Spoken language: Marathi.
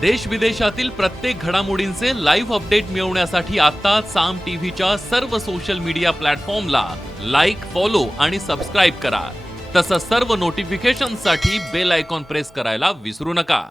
देश विदेशातील प्रत्येक घडामोडींचे लाईव्ह अपडेट मिळवण्यासाठी आता साम टीव्हीच्या सर्व सोशल मीडिया प्लॅटफॉर्मला लाईक, फॉलो आणि सबस्क्राईब करा. तसंच सर्व नोटिफिकेशनसाठी बेल आयकॉन प्रेस करायला विसरू नका.